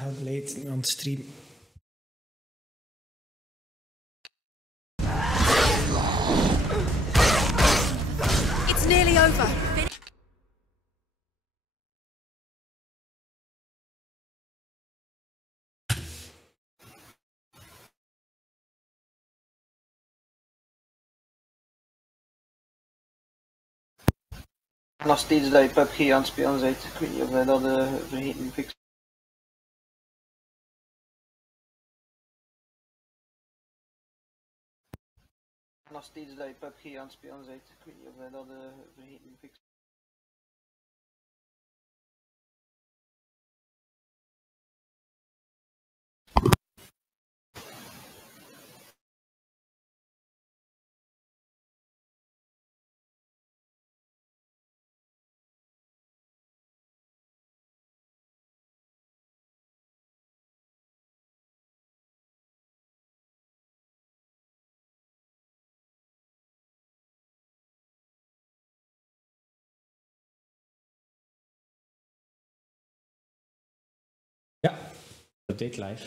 Hellblade nu aan het streamen. It's nearly over. Nog steeds dat je PUBG aan het spelen bent. Ik weet niet of wij dat vergeten fixen. Nog steeds dat je PUBG aan het spelen bent. Ik weet niet of wij dat vergeten fixen. Ja, update live.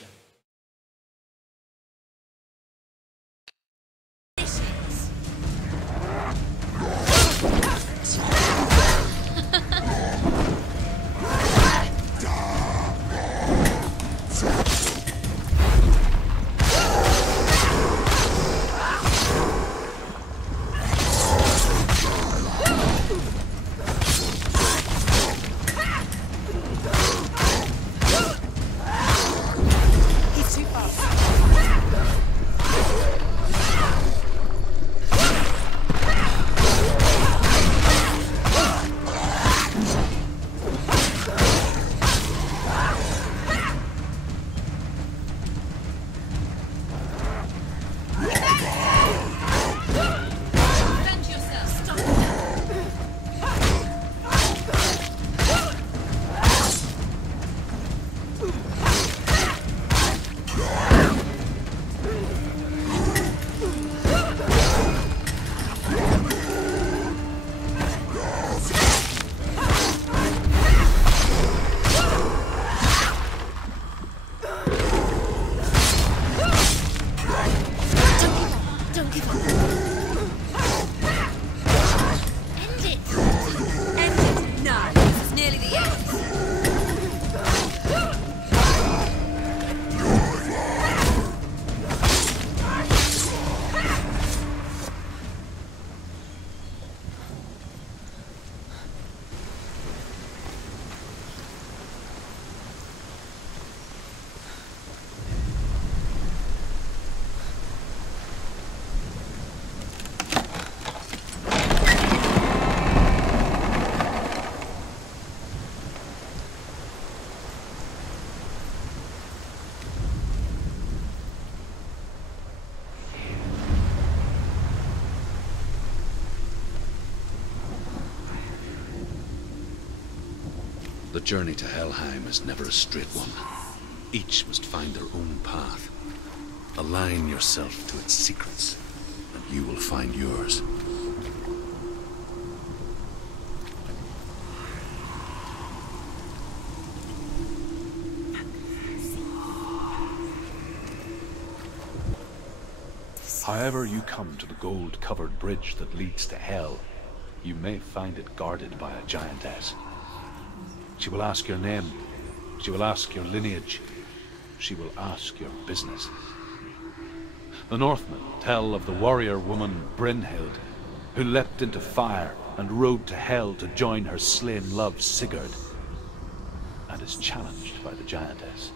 The journey to Helheim is never a straight one. Each must find their own path. Align yourself to its secrets, and you will find yours. However you come to the gold-covered bridge that leads to Hell, you may find it guarded by a giantess. She will ask your name. She will ask your lineage. She will ask your business. The Northmen tell of the warrior woman Brynhild, who leapt into fire and rode to Hell to join her slain love Sigurd, and is challenged by the giantess.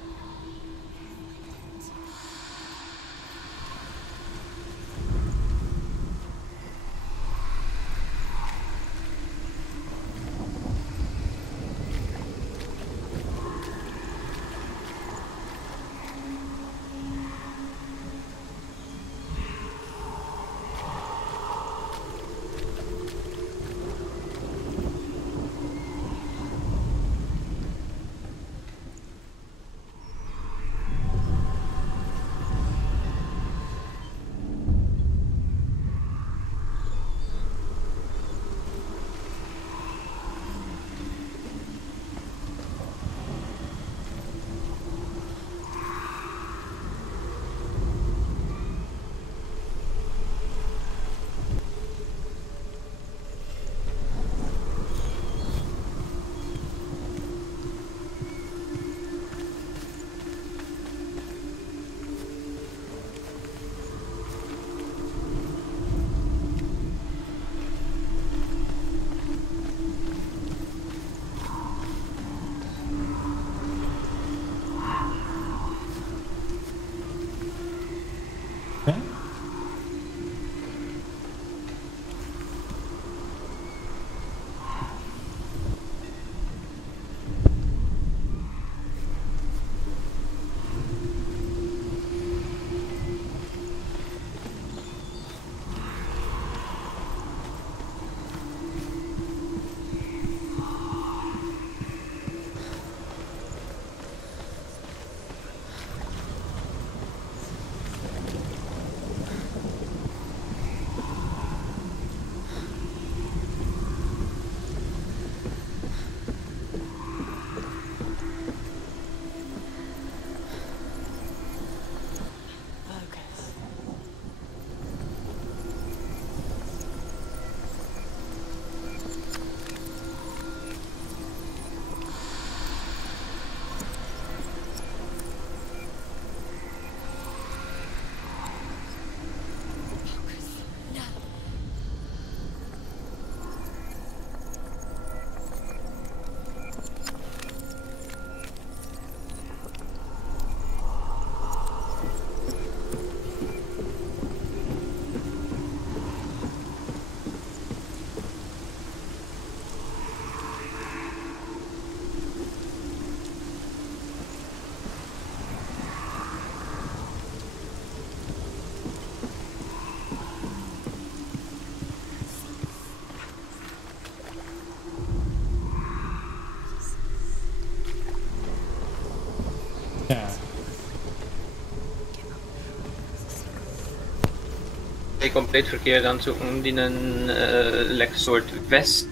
ik compleet verkeerd aan het zoeken. Die een soort vest.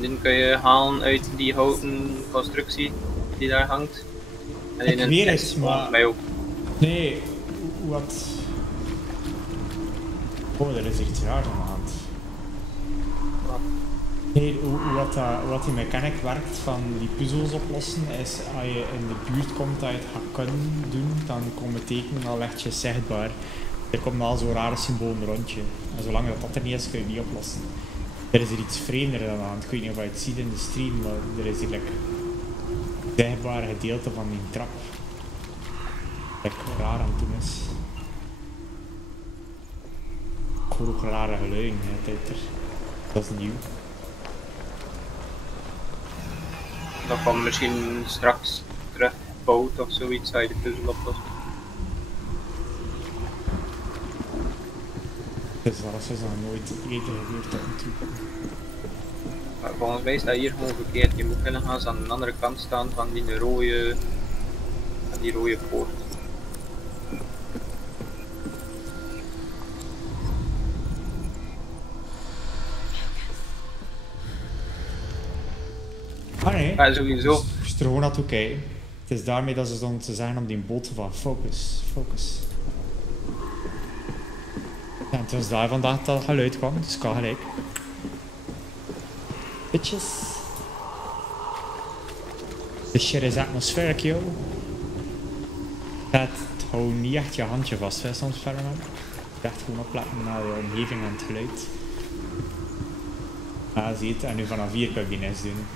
Die kun je halen uit die houten constructie die daar hangt. En Ik weet het, maar... mij ook. Nee, wat... Oh, er is iets raars aan de hand. Wat? Nee, wat die mechanic werkt van die puzzels oplossen is als je in de buurt komt dat je het gaat kunnen doen, dan komt het teken al echt zichtbaar. Er komt al zo'n rare symbool rondje. En zolang dat er niet is, kun je die oplossen. Er is er iets vreemder dan aan. Ik weet niet of je het ziet in de stream, maar er is hier een zichtbaar gedeelte van die trap. Dat raar aan het doen is. Ik hoor ook rare geluiden er. Dat is nieuw. Dat kan misschien straks terugbouwt of zoiets als je de puzzel oplost. Dus dat is nog nooit eerder gebeurd op een truc. Maar volgens mij staat hier gewoon verkeerd. Je moet kunnen gaan aan de andere kant staan van die rode poort. Ah nee, Ja, sowieso. je er gewoon naartoe kijken. Het is daarmee dat ze dan te zeggen op die boot van focus. Ja, het was daar vandaag dat het geluid kwam, dus ik kan gelijk. Bitches. This shit is atmospheric, yo. Het houdt niet echt je handje vast, hè, soms verder. Echt gewoon opletten naar de omgeving en het geluid. Ah, zie het, en nu vanaf hier kan ik die nest doen.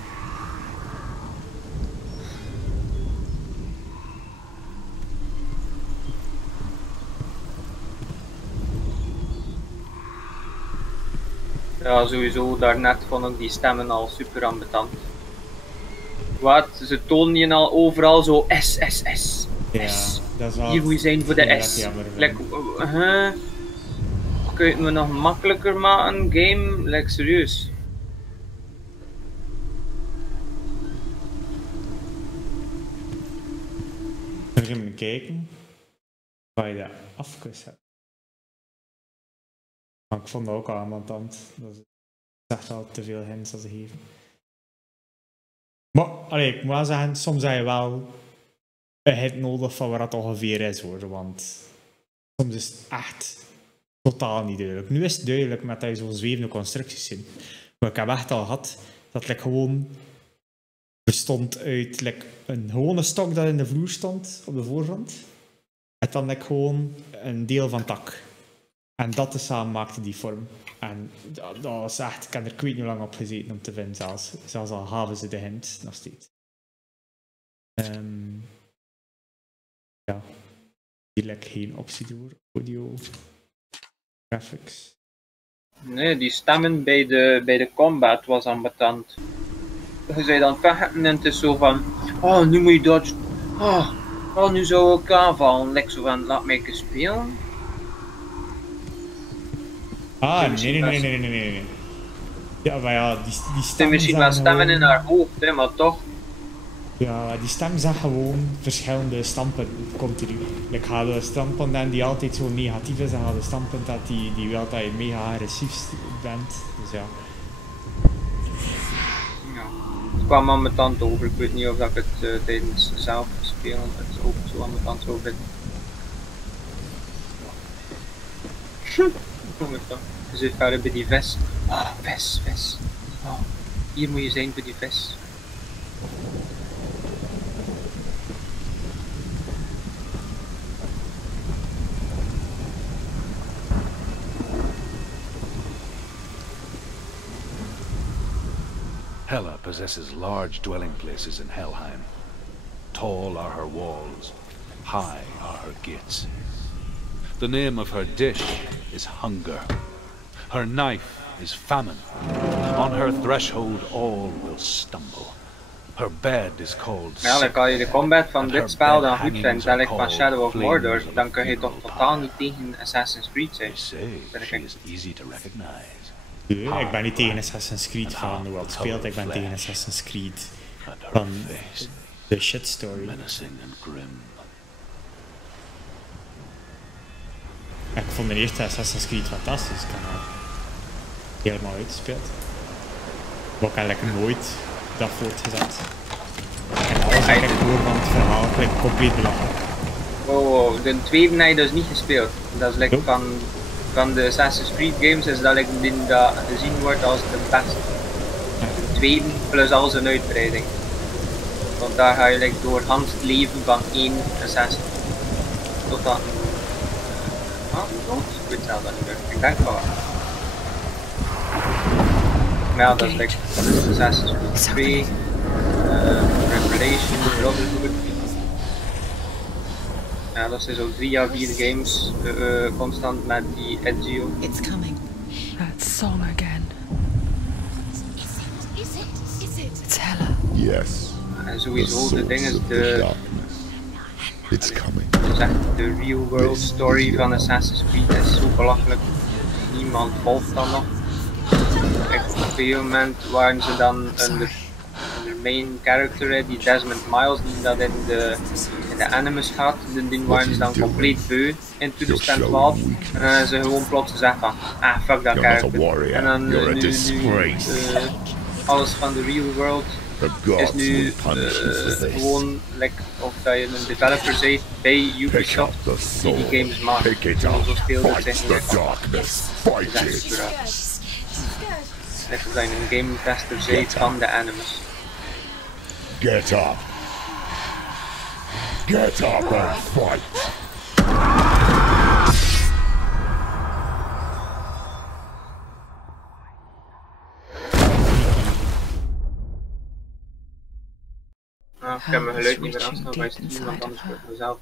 Ja, sowieso, daarnet vond ik die stemmen al super ambetant. Wat? Ze tonen je al overal zo S. Ja, dat is wel... Hier moet je zijn voor de S. Kun je het me nog makkelijker maken, game? Like, serieus. Dan gaan we kijken waar je dat afkus hebt. Maar ik vond dat ook al ambetant. Dat is echt al te veel hints als ze geven. Maar, allee, ik moet wel zeggen, soms heb je wel een hint nodig van waar het ongeveer is, hoor. Want soms is het echt totaal niet duidelijk. Nu is het duidelijk met dat je zo'n zwevende constructies ziet. Maar ik heb echt al gehad dat het gewoon bestond uit een gewone stok dat in de vloer stond, op de voorgrond. En dan gewoon een deel van tak. En dat tezamen maakte die vorm. En dat was echt, ik heb er ik weet niet lang op gezeten om te vinden zelfs. Zelfs al gaven ze de hint nog steeds. Ja. Hier geen optie door. Audio. Graphics. Nee, die stemmen bij de combat was ambetant. Je zei dan vechten en het is zo van, oh nu moet je dodge, oh nu zou ik aanvallen, lekker zo van, laat mij eens spelen. Ah, nee. Ja, maar ja, die stemmen zijn misschien wel stemmen gewoon... in haar hoofd, hè, maar toch. Ja, die stem zegt gewoon verschillende standpunten continu. Ik ga de standpunt en die altijd zo negatief is, en ga de standpunt dat die wil dat je mega agressief bent. Dus ja. Ja, het kwam ambetant over. Ik weet niet of ik het tijdens zelf spelen het ook zo ambetant zou vinden. Je zit verder bij die vest. Ah, vest. Oh, hier moet je zijn bij die vest. Hela possesses large dwelling places in Helheim. Tall are her walls, high are her gates. The name of her dish is hunger. Her knife is famine. On her threshold all will stumble. Her bed is called Ja, als je de combat van dit spel dan goed vindt, eigenlijk van Shadow of Mordor, dan kun je toch totaal niet tegen Assassin's Creed zijn. Ja, ik ben niet tegen Assassin's Creed van hoe het speelt, ik ben tegen Assassin's Creed van de shit story. Ik vond de eerste Assassin's Creed fantastisch. Ik heb hem helemaal uitgespeeld. Maar ik heb eigenlijk nooit dat voortgezet. En alles wat ik hoor van het verhaal klinkt compleet belachelijk. Oh, de tweede heb je dus niet gespeeld. Dat is like Nope. van de Assassin's Creed games is dat like die dat gezien wordt als de beste. De tweede plus al zijn uitbreiding. Want daar ga je like door Hans het leven van één assassin. Totdat ik weet zelf dat niet meer. Ik denk wel. Maar ja, dat is like Assassin's Creed 2, Revelation, Brotherhood. Ja, dat zijn zo 3 à 4 games constant met die Ezio. It's coming. That song again. Is it? It's Hella. Yes. En The sowieso de source dingen, of the de, darkness. It's coming. dus echt de real world story van Assassin's Creed is zo belachelijk. Niemand volgt dan nog. Echt op een gegeven moment waren ze dan een main character, die Desmond Miles, die dat in de Animus gaat, die waren ze dan compleet beu in 2012. En dan hebben ze gewoon plots gezegd van, fuck dat character. En dan nu alles van de real world is nu gewoon like, of dat je een developer bent bij Ubisoft die die games maakt. Zo speelde het zich niet. Fight Dat is it. net als dat je een game tester bent van de Animus. Get up. Get up and fight. Ik heb mijn geluid niet meer aanstaan, maar is iemand anders voor mezelf.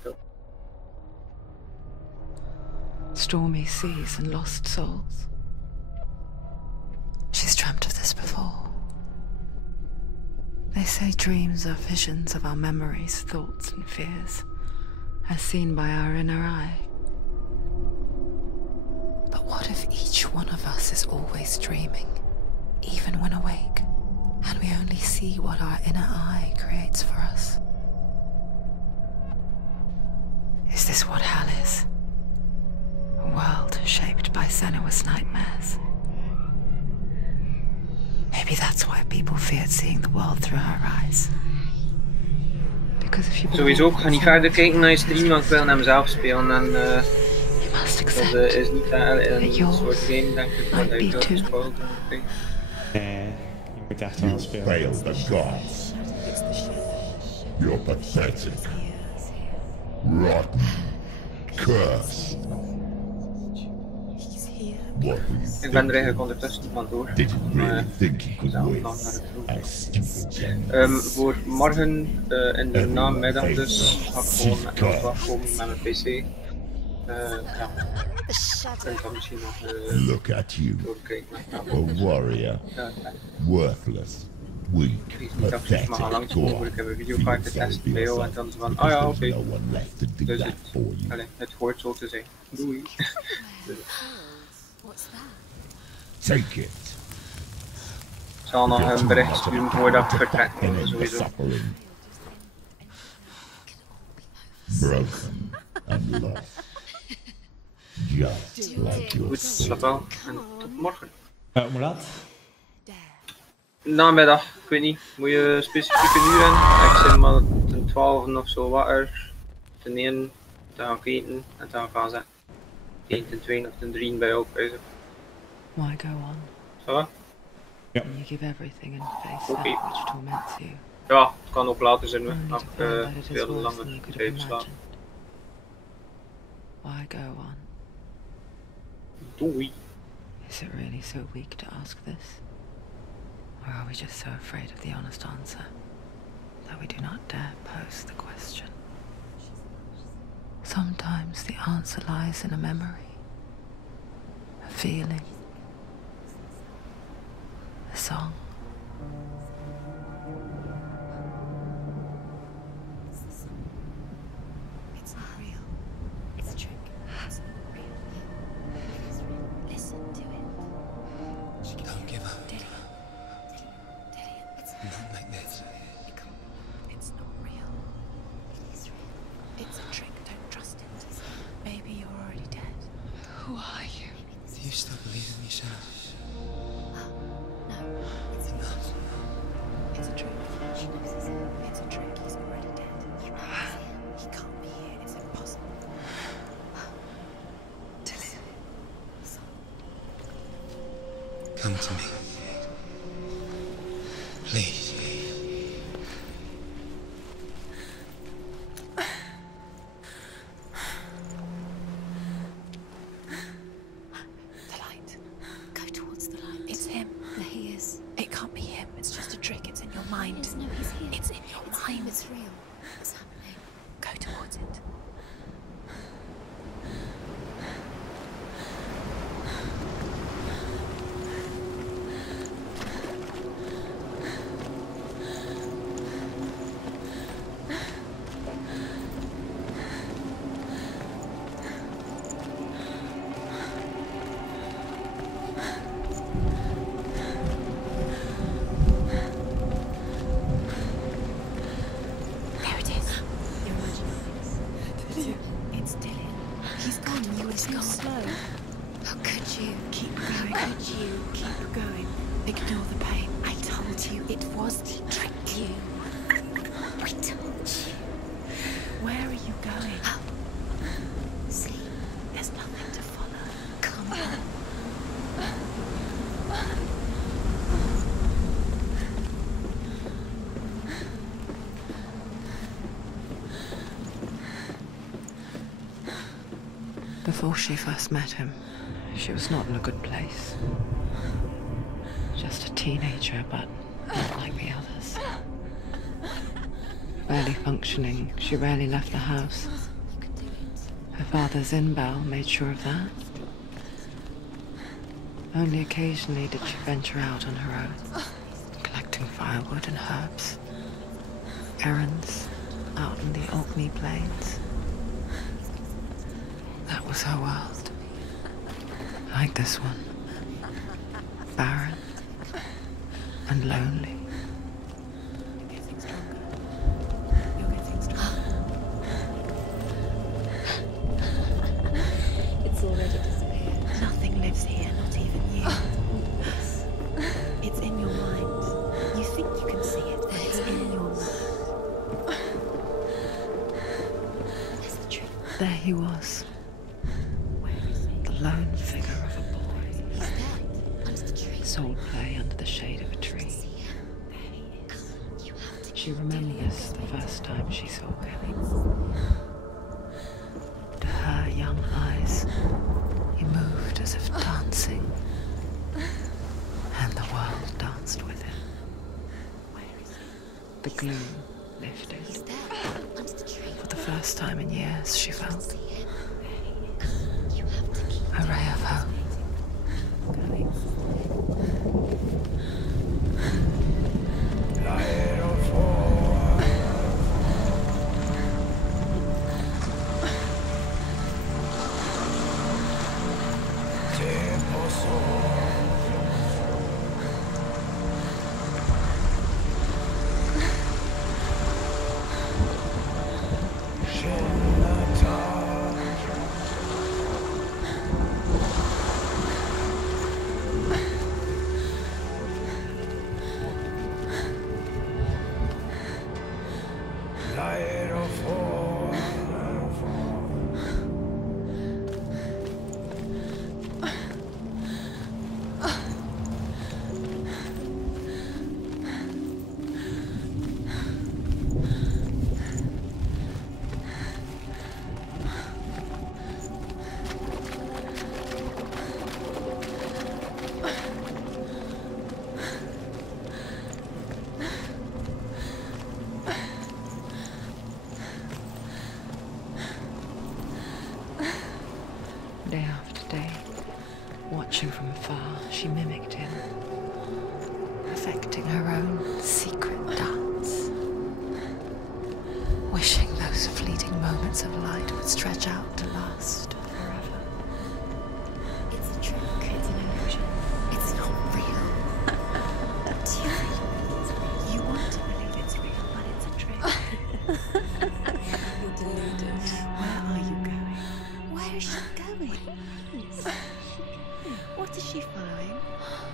Stormy seas and lost souls. She's dreamt of this before. They say dreams are visions of our memories, thoughts and fears, as seen by our inner eye. But what if each one of us is always dreaming, even when awake, and we only see what our inner eye creates for us? Is this what hell is? A world shaped by Senua's nightmares. Maybe that's why people feared seeing the world through her eyes. Because if you Sowieso, ik ga niet verder kijken naar je stream, want ik wil hem zelf spelen en you must dat accept is niet een soort game, denk ik, waar je dat gespeeld hebt. Nee, je moet echt wel spelen. Fail the gods. You're pathetic. Rotten. Cursed. What were you Ik ben er eigenlijk ondertussen vandoor. Did you really think you could zelf win? nog naar het vroeg. How stupid can you Voor morgen in de namiddag dus ga ik gewoon met nog wat komen met mijn PC. Ja, ik kan dan misschien nog look at you? doorkijken met A warrior. ja, Worthless. Weak. ik weet niet of ik maar gaan Pathetic langskomen, gore. ik heb een videokaart getest bij jou en dan zo van, ah ja, oké. No one left to do Dus that for you. het hoort zo te zijn. Doei. What's that? Take it. Ik zal nog een bericht sturen voordat ik vertrek, And the sowieso. suffering. Broken and lost. Just like your Goed, slaap wel en tot morgen. Hoe laat? Namiddag, ik weet niet, moet je specifieke uur in? Ik zit maar ten 12 of zo wakker, ten 1, dan ga ik eten en dan gaan ze 1 ten 2 of ten 3 bij jou bezig. why go on? Zo? When you give everything and face Okay. that which torments you. Ja, het kan ook later zijn, Only nog to find that it is veel worse than you langer could have blijven slapen. imagined. Why go on? Doei. Is it really so weak to ask this? Or are we just so afraid of the honest answer that we do not dare pose the question? Sometimes the answer lies in a memory, a feeling, a song. It's not real. It's a trick. It's not real. It is real. Listen to it. Don't give up. Daddy. Daddy. It's Not like this. come on. It's not real. It is real. It's a trick. Don't trust it. Maybe you're already dead. Come to me. Please. The light. Go towards the light. It's him. There he is. It can't be him. It's just a trick. It's in your mind. Yes, no, he's here. It's in your mind. Him. It's real. What's happening? Go towards it. There it is. You're imagining things. It's Dylan. He's gone. You were too slow. How could you? Keep going. How could you? Keep going. Ignore the pain. I told you it was to trick you. I told you. Where are you going? See, There's nothing to follow. come on. Before she first met him, she was not in a good place. Just a teenager, but not like the others. Barely functioning, she rarely left the house. You can do it. Her father's inbel made sure of that. Only occasionally did she venture out on her own, collecting firewood and herbs. Errands out in the Orkney Plains. That was her world. Like this one. Barren and lonely. You're getting stronger. You're getting stronger. It's already disappeared. Nothing lives here, not even you. It's in your mind. You think you can see it, but it's in your mind. That's the truth. There he was, Where is he? the lone figure of a boy. He's there. Under the tree. Soul play under the shade of a tree. See him. There he is. You have to. She remembers the first time she saw him. To her young eyes, he moved as if dancing, and the world danced with him. Where is he? The gloom lifted. He's there. Under the tree. For the first time in years, she felt See him. There he is. You have to keep. a ray of hope. Going. Day after day, watching from afar, she mimicked him, perfecting her own secret dance, wishing those fleeting moments of light would stretch out to last forever. It's a trick. It's an illusion. It's not real. Do you really it's real? You want to believe it's real, but it's a trick. You're deluded. Where are you going? Where is she going? What is she following?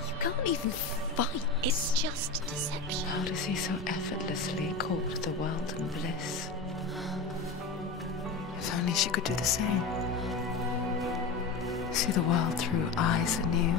You can't even fight. It's just deception. How does he so effortlessly court the world and bliss? If only she could do the same. See the world through eyes anew,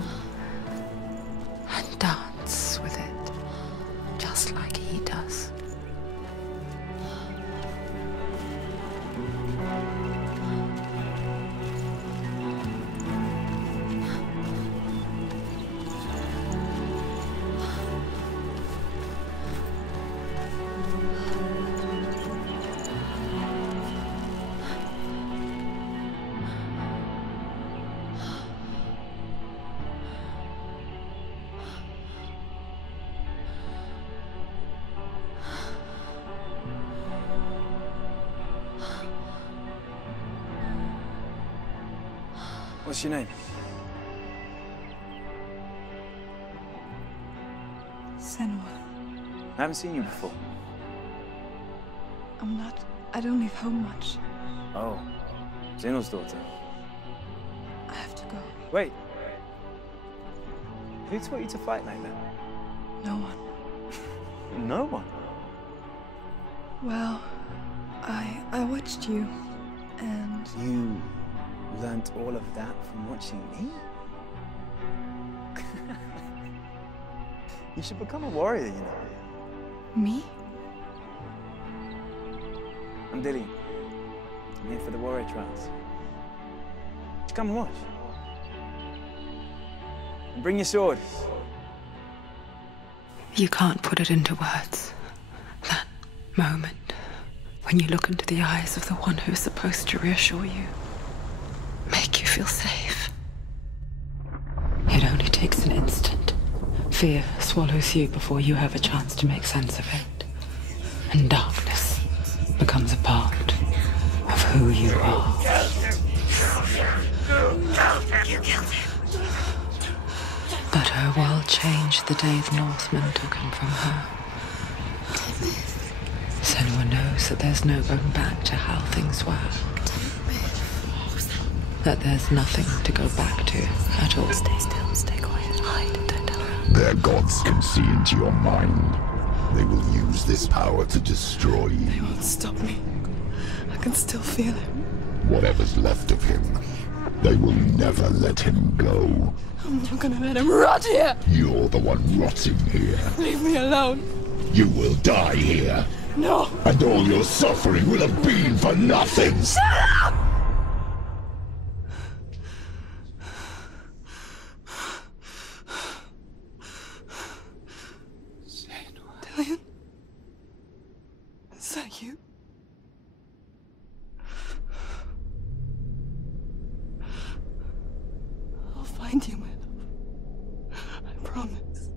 What's your name? Senua. I haven't seen you before. I don't leave home much. Oh, Zeno's daughter. I have to go. Wait. Who taught you to fight like that? No one. No one? Well, I watched you, and... You learnt all of that from watching me? You should become a warrior, you know. Me? I'm Dilly. I'm here for the warrior trials. Just come and watch. And bring your sword. You can't put it into words. That moment when you look into the eyes of the one who's supposed to reassure you, make you feel safe. It only takes an instant. Fear swallows you before you have a chance to make sense of it. And darkness becomes a part of who you are. You killed him. But her world changed the day the Northmen took him from her. Senua knows that there's no going back to how things were. That there's nothing to go back to at all. Stay still, stay quiet, hide, don't tell her. Their gods can see into your mind. They will use this power to destroy you. They won't stop me. I can still feel him. Whatever's left of him, they will never let him go. I'm not gonna let him rot here! You're the one rotting here. Leave me alone! You will die here. No! And all your suffering will have been for nothing! Shut up! Dillion? Is that you? I'll find you, my love. I promise.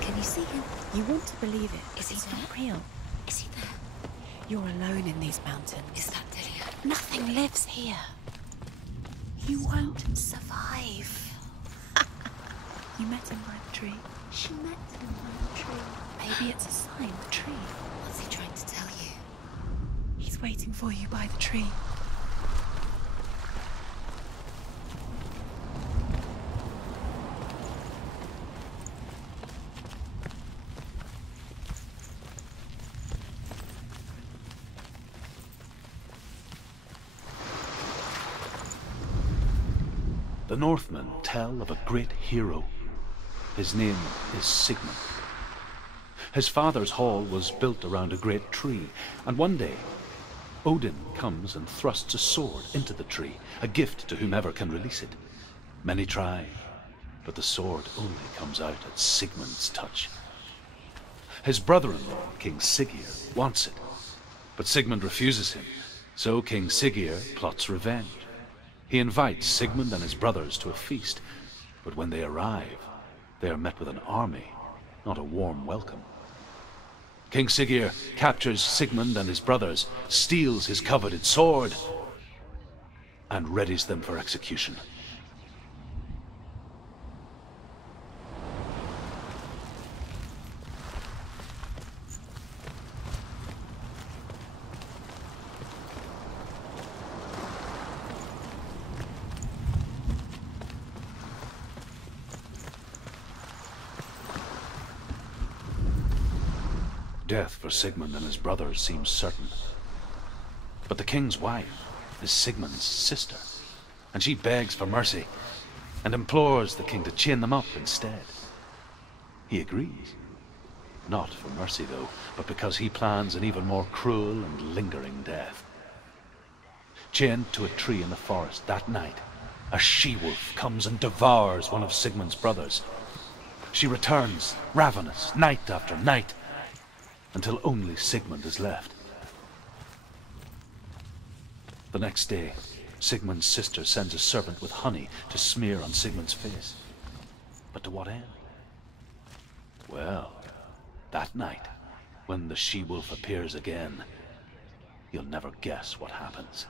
Can you see him? You want to believe it. Is he not real? Is he there? You're alone in these mountains. Is that Dillion? Nothing lives here. You won't survive. You met him by the tree. She met him by the tree. Maybe it's a sign, the tree. What's he trying to tell you? He's waiting for you by the tree. The Northmen tell of a great hero. His name is Sigmund. His father's hall was built around a great tree, and one day Odin comes and thrusts a sword into the tree, a gift to whomever can release it. Many try, but the sword only comes out at Sigmund's touch. His brother-in-law, King Siggeir, wants it, but Sigmund refuses him, so King Siggeir plots revenge. He invites Sigmund and his brothers to a feast, but when they arrive, they are met with an army, not a warm welcome. King Siggeir captures Sigmund and his brothers, steals his coveted sword, and readies them for execution. Death for Sigmund and his brothers seems certain. But the king's wife is Sigmund's sister, and she begs for mercy and implores the king to chain them up instead. He agrees. Not for mercy, though, but because he plans an even more cruel and lingering death. Chained to a tree in the forest that night, a she-wolf comes and devours one of Sigmund's brothers. She returns, ravenous, night after night, until only Sigmund is left. The next day, Sigmund's sister sends a servant with honey to smear on Sigmund's face. But to what end? Well, that night, when the she-wolf appears again, you'll never guess what happens.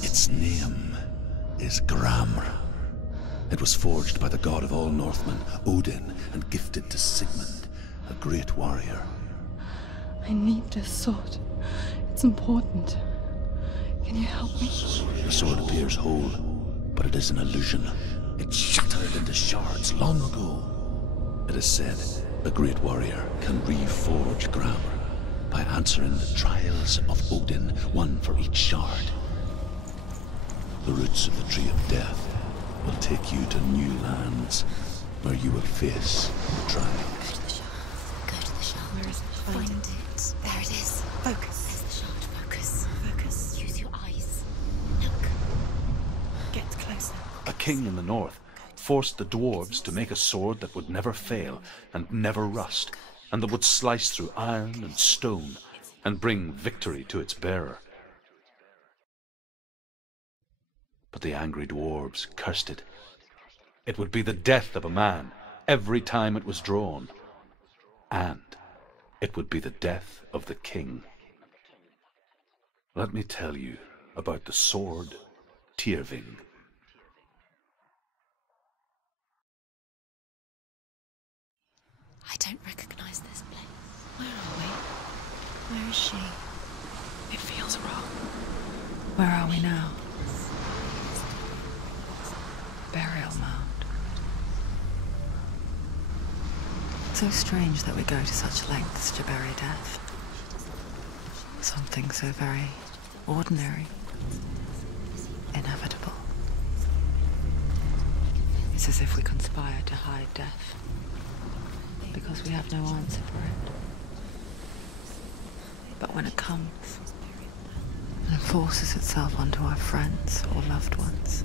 Its name is Gramr. It was forged by the god of all Northmen, Odin, and gifted to Sigmund, a great warrior. I need this sword. It's important. Can you help me? The sword appears whole, but it is an illusion. It shattered into shards long ago. It is said a great warrior can reforge Gramr by answering the trials of Odin, one for each shard. The roots of the Tree of Death will take you to new lands where you will face trials. Go to the shard. Where is it? Find it. There it is. Focus. There's the shard. Focus. Focus. Use your eyes. Look. Get closer. A king in the north forced the dwarves to make a sword that would never fail and never rust, and that would slice through iron and stone and bring victory to its bearer. But the angry dwarves cursed it. It would be the death of a man every time it was drawn. And it would be the death of the king. Let me tell you about the sword Tyrving. I don't recognize this place. Where are we? Where is she? It feels wrong. Where are we now? Burial mound. So strange that we go to such lengths to bury death. Something so very ordinary, inevitable. It's as if we conspire to hide death, because we have no answer for it. But when it comes and forces itself onto our friends or loved ones,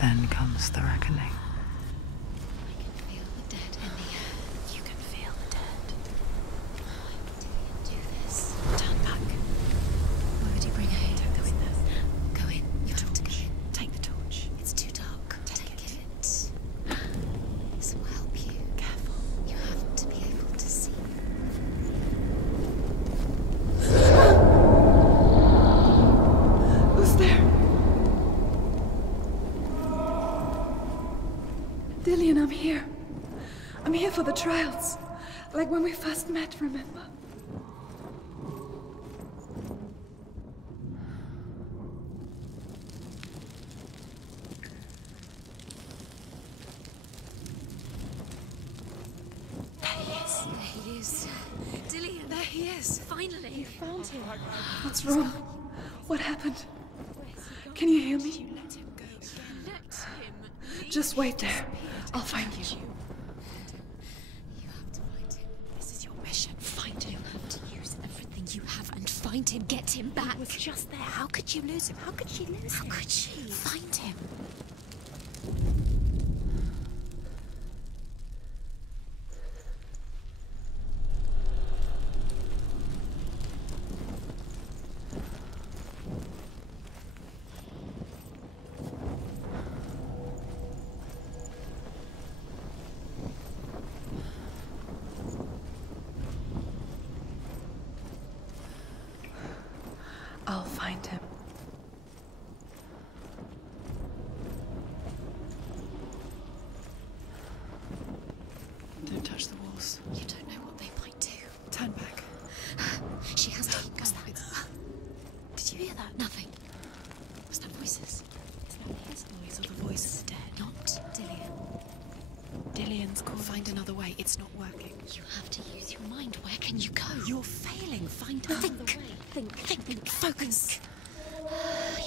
then comes the reckoning. I can feel the dead in the air. You can feel the dead. Why would Dillian do this? Turn back. Why would he bring her here? Don't go in there. Go in. You have to go in. Take the torch. It's too dark. Take it. This will help you. Careful. You have to be able to see. Who's there? Dillian, I'm here. I'm here for the trials. Like when we first met, remember? There he is. There he is. Dillian, there he is. Finally. You found him. What's wrong? What happened? Can you hear me? Let him go again. Let him. Just wait there. I'll find you. You have to find him. This is your mission. Find him. You have to use everything you have and find him. Get him back. He was just there. How could you lose him? How could she lose him? How could she? Find him. find him. Don't touch the walls. You don't know what they might do. Turn back. She has to keep going. Did you hear that? Nothing. Was that voices? Is that his voice or the voice of the dead? Not Dillian. Dillian's call. Find another way. It's not working. You have to use your mind. Where can you go? You're failing. Find another way. Think. Focus.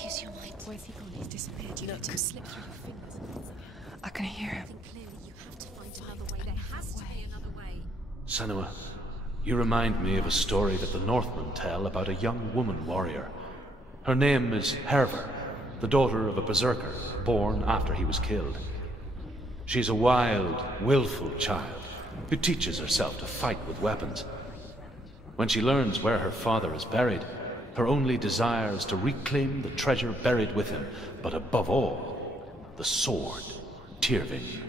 Use your mind. Where's he gone? He's disappeared. You let him slip through your fingers. I can hear him. Think clearly. You have to find another way. There has to be another way. Senua, you remind me of a story that the Northmen tell about a young woman warrior. Her name is Herver, the daughter of a berserker born after he was killed. She's a wild, willful child who teaches herself to fight with weapons. When she learns where her father is buried, her only desire is to reclaim the treasure buried with him, but above all, the sword, Tyrving.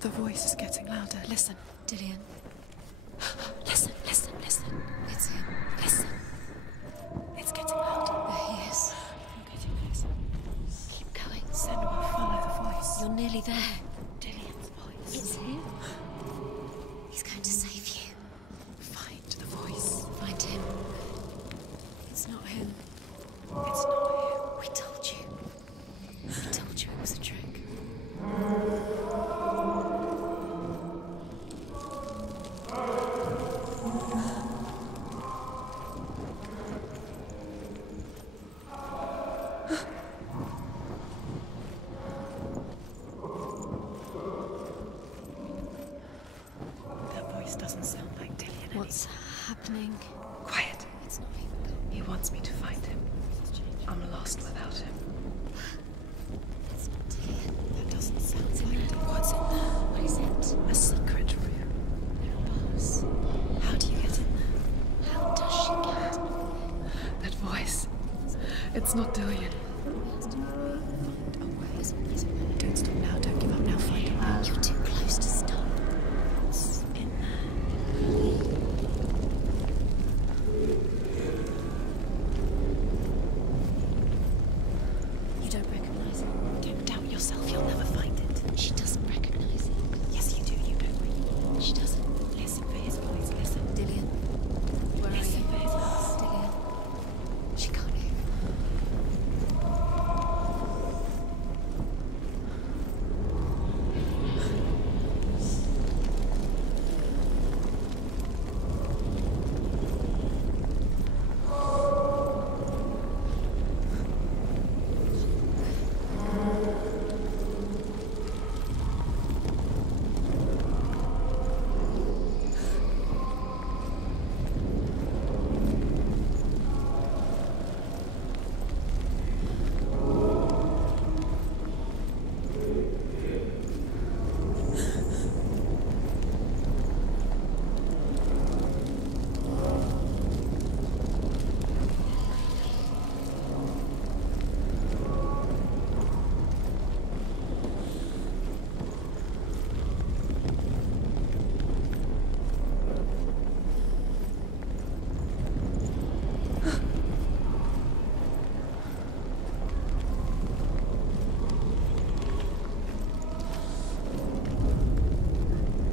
The voice is getting louder. Listen, Dillian. Listen. It's him. Listen. It's getting louder. There he is. I'm getting closer. Keep going. Senua, follow the voice. You're nearly there. Dillian's voice. It's him. He's going to save you. Find the voice. Find him. It's not him. It's not him. We told you. We told you it was a trick. That voice doesn't sound like Dillian. What's happening? Quiet. It's not even gone. He wants me to find him. I'm lost without him. It's not Dillian. That doesn't sound like Dillian, Dillian. what's in there? What is it? A secret room. There are bars. How do you get in there? How does she get? That voice. It's not Dillian. Find a way. Listen. Don't stop now. Don't give up now. Find a way. You're too close to stop. What's in there? You don't recognize it. Don't doubt yourself. You'll never find it. She doesn't recognize it. Yes, you do. You know. She doesn't. Listen for his voice. Listen. Dillian, where are Listen you? for his voice. Dillian. She can't hear.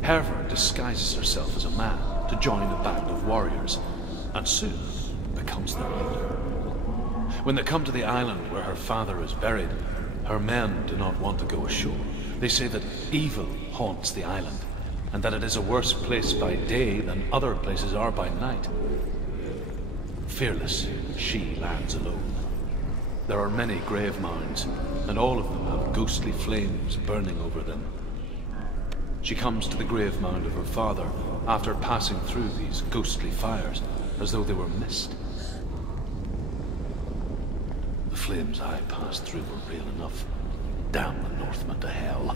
Herver disguises herself as a man to join a band of warriors, and soon becomes their leader. When they come to the island where her father is buried, her men do not want to go ashore. They say that evil haunts the island, and that it is a worse place by day than other places are by night. Fearless, she lands alone. There are many grave mounds, and all of them have ghostly flames burning over them. She comes to the grave mound of her father after passing through these ghostly fires, as though they were mist. The flames I passed through were real enough. Damn the Northmen to hell.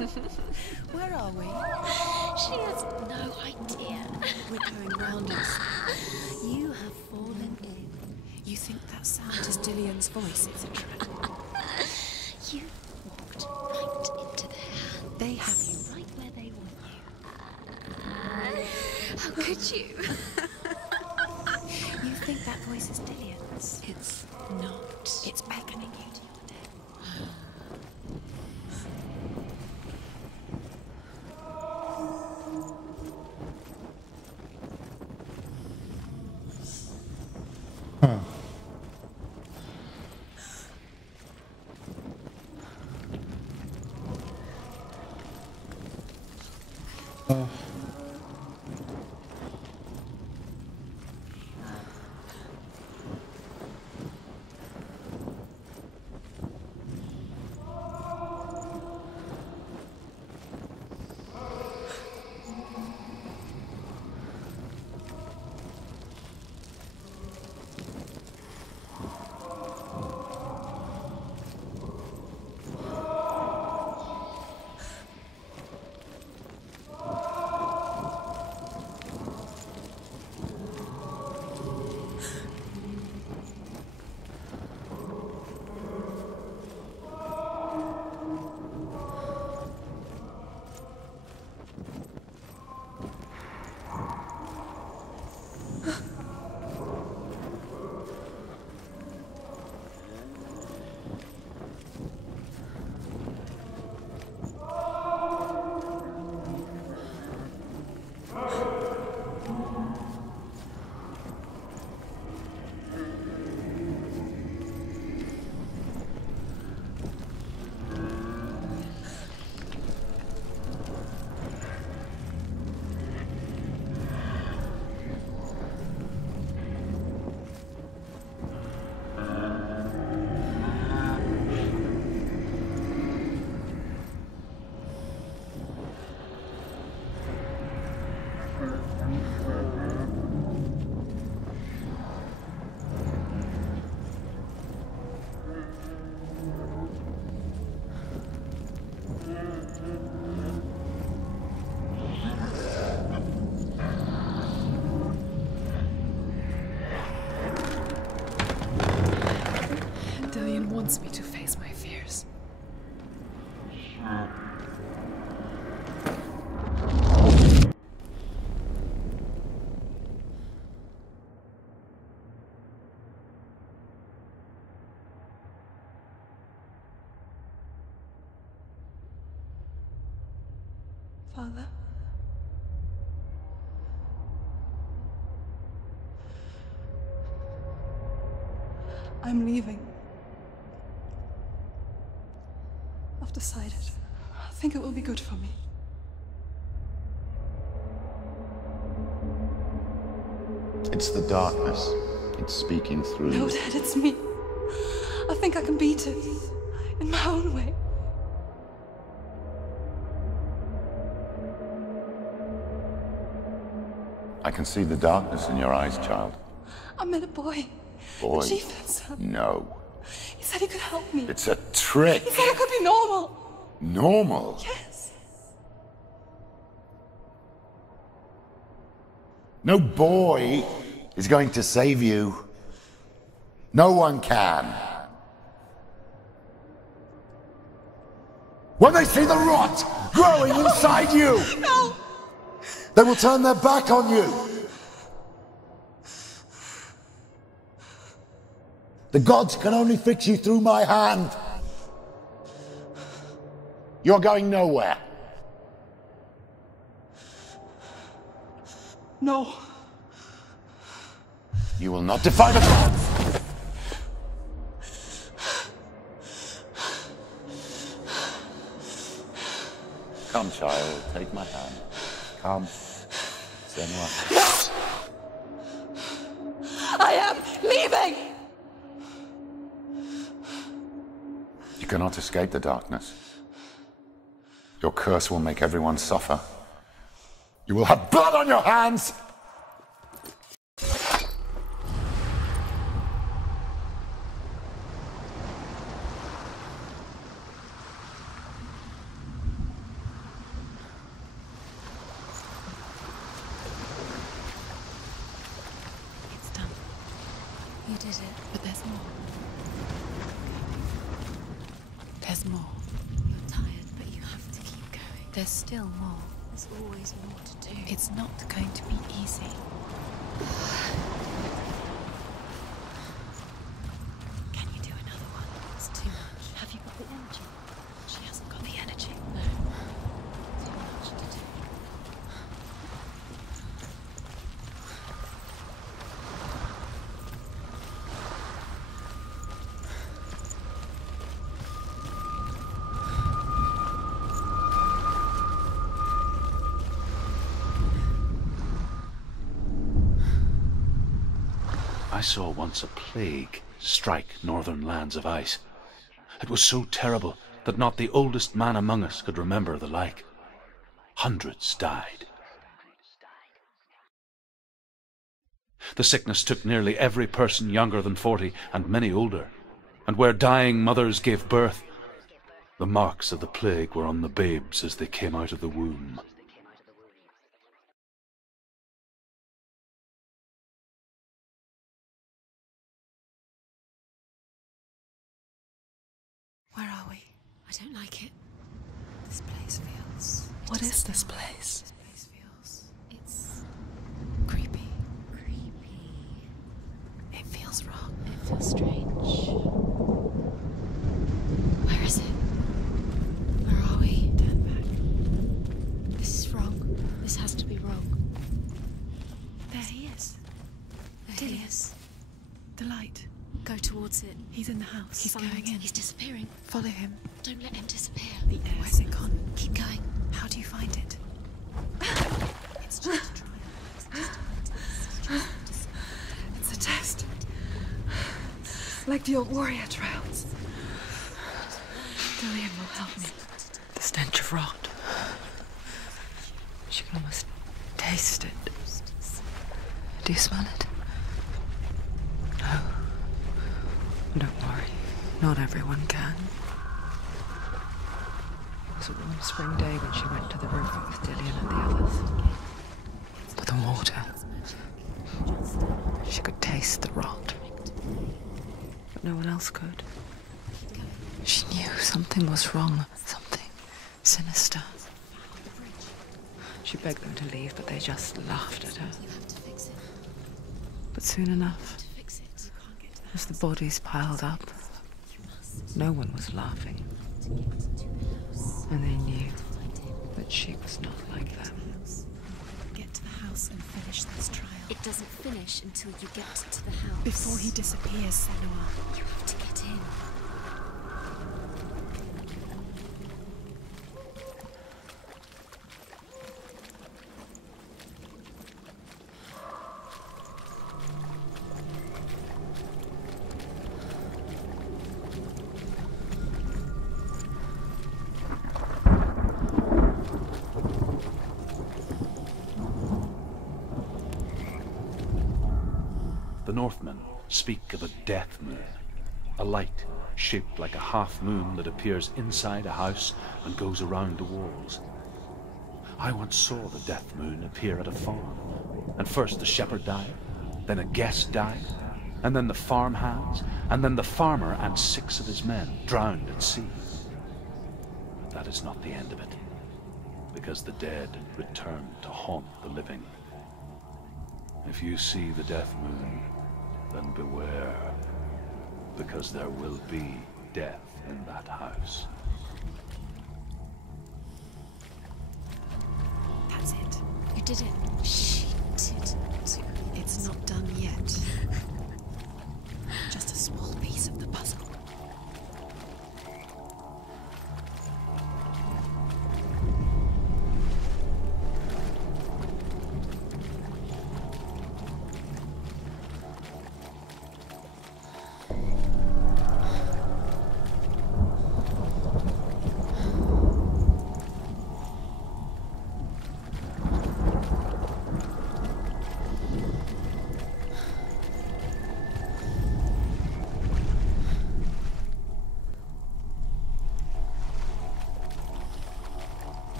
Where are we? She has no idea. We're going round us. You have fallen in. You think that sound is Dillian's voice? It's a trap. You walked right into their hands. They have you right where they want you. How could you? You think that voice is Dillian's? It's not. It's beckoning you to your death. Huh. Dillian wants me to face my fears. Father? I'm leaving. I've decided. I think it will be good for me. It's the darkness. It's speaking through No, you. Dad, it's me. I think I can beat it. In my own way. I can see the darkness in your eyes, child. I met a boy. Boy. The chief answered. No. He said he could help me. It's a trick. He said I could be normal. Normal? Yes. No boy is going to save you. No one can. When they see the rot growing inside you, No! they will turn their back on you. The gods can only fix you through my hand. You're going nowhere. No. You will not defy the gods. Come, child, take my hand. Come. Senua. No! I am leaving! You cannot escape the darkness. Your curse will make everyone suffer. You will have blood on your hands! did it. But there's more. There's more. You're tired, but you have to keep going. There's still more. There's always more to do. It's not going to be easy. Can you do another one? It's too much. Have you got the energy? She hasn't got the energy. No. Too much to do. I saw once a plague strike northern lands of ice. It was so terrible that not the oldest man among us could remember the like. Hundreds died. The sickness took nearly every person younger than 40 and many older, and where dying mothers gave birth, the marks of the plague were on the babes as they came out of the womb. Where are we? I don't like it. This place feels... What is this place? This place feels... It's... creepy. Creepy. It feels wrong. It feels strange. Where is it? Where are we? Turn back. This is wrong. This has to be wrong. There he is. There he is. The light. Go towards it. He's in the house. He's going in. He's disappearing. Follow him. Don't let him disappear. The air. Where's it gone? Keep going. How do you find it? It's just a trial. It's a test. Like the old warrior trials. Dillian will help me. The stench of rot. She can almost taste it. Do you smell it? No. Don't worry. Not everyone can. It was a warm spring day when she went to the roof with Dillian and the others. But the water. She could taste the rot. But no one else could. She knew something was wrong. Something sinister. She begged them to leave, but they just laughed at her. But soon enough, as the bodies piled up, no one was laughing. And they knew that she was not like them. Get to the house and finish this trial. It doesn't finish until you get to the house. Before he disappears, Senua. You have to get in. The Northmen speak of a death moon, a light shaped like a half moon that appears inside a house and goes around the walls. I once saw the death moon appear at a farm, and first the shepherd died, then a guest died, and then the farm hands, and then the farmer and 6 of his men drowned at sea. But that is not the end of it, because the dead return to haunt the living. If you see the death moon, then beware, because there will be death in that house. That's it. You did it. She did it. It's not done yet. Just a small piece of the puzzle.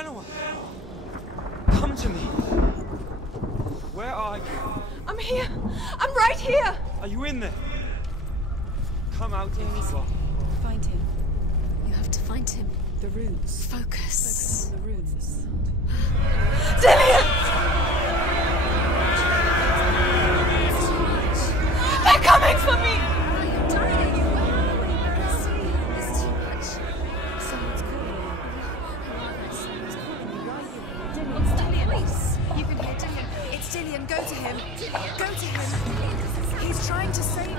Senua! Come to me! Where are you? I'm here! I'm right here! Are you in there? Come out if you are. Find him. You have to find him. The runes. Focus on the runes. Dillian! They're coming for me! I'm dying. It's too much. Someone's calling you. Someone's calling you. Why are you? What's that voice? You can hear Dillian. It's Dillian. Go to him. Go to him. He's trying to save you.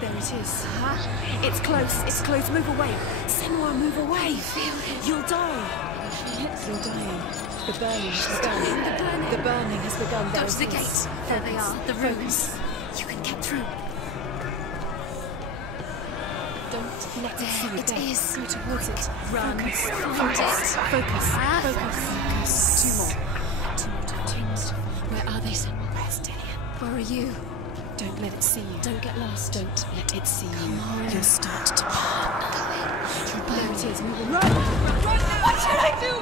There it is. Huh? It's close. It's close. Move away. Senua, move away. Feel it. You'll die. You're dying. The burning has begun. The burning has begun. Go to the gate. There they are. The runes. You can get through. Don't let it see you. It is. Go towards it. Run. Focus. Focus. Ah. Focus. Two more. Two more. Where are they, Senua? Where's Dillian? Where are you? Don't let it see you. Don't get lost. Don't let it see you. on. You'll start to burn. Going. There it is. Move away. Run! What should I do?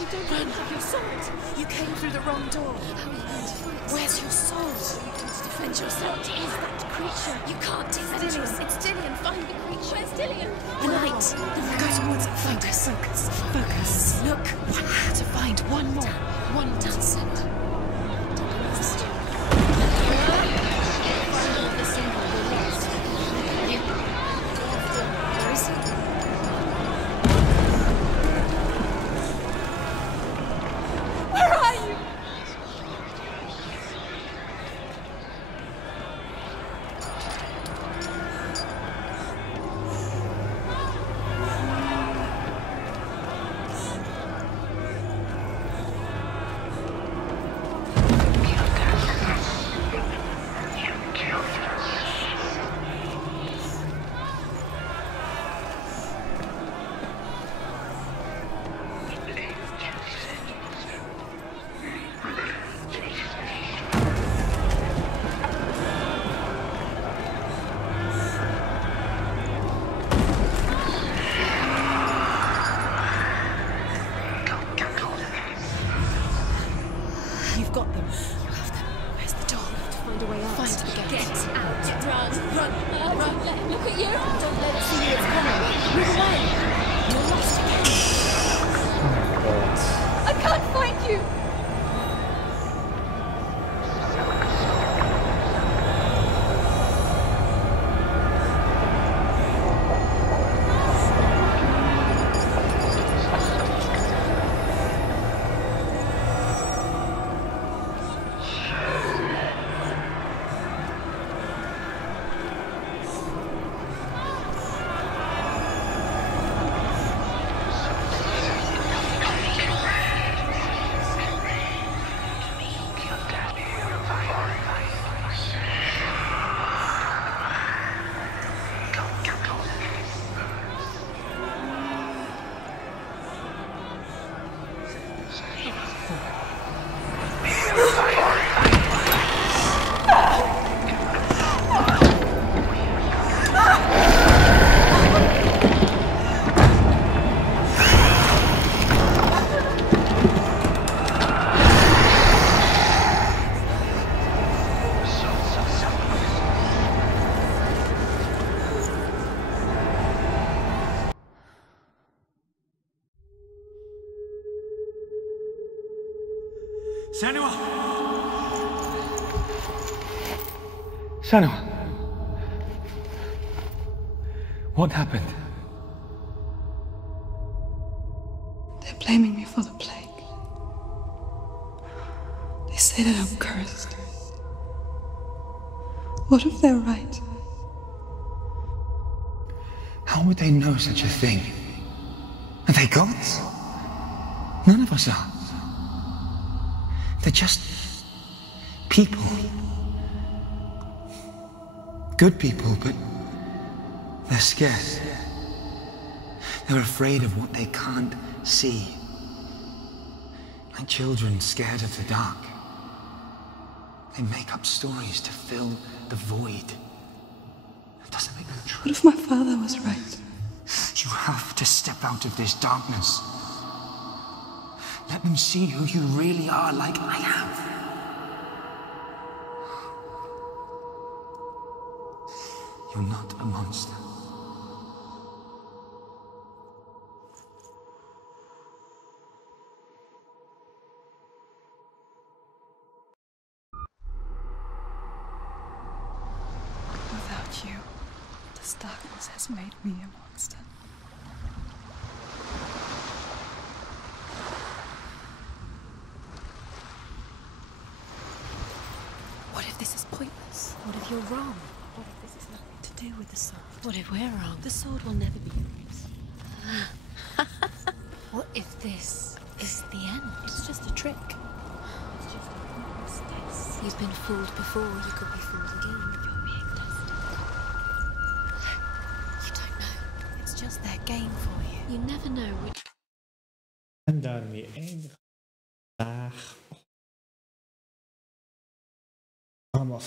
You don't even have your sword. You came through the wrong door. How are you going to fight? Where's your sword? You're going to defend yourself. What is that creature? You can't defend yourself. It's Dillian. Find the creature. Where's Dillian? The light. Go towards it. Focus. Focus. Look. One more to find. One more. One more. Down, Senua. Where is he? Where are you? You've got them. You have them. Where's the door? You have to find a way out. Find the gate. Get out. Run. Run. Look at you. Don't let it see you. It's coming. Move away. You're lost again. I can't find you! Senua! Senua! What happened? They're blaming me for the plague. They say that I'm cursed. What if they're right? How would they know such a thing? Are they gods? None of us are. They're just people. Good people, but they're scared. They're afraid of what they can't see. Like children scared of the dark. They make up stories to fill the void. That doesn't make them true. What if my father was right? You have to step out of this darkness. Let them see who you really are, like I have. You're not a monster. Without you, this darkness has made me a monster. What if this is pointless? What if you're wrong? What if this is nothing to do with the sword? What if we're wrong? The sword will never be yours. What if this is the end? It's just a trick. It's just a pointless test. You've been fooled before, you could be fooled again. You're being tested. You don't know. It's just their game for you. You never know which... En daarmee eindigen we vandaag. Allemaal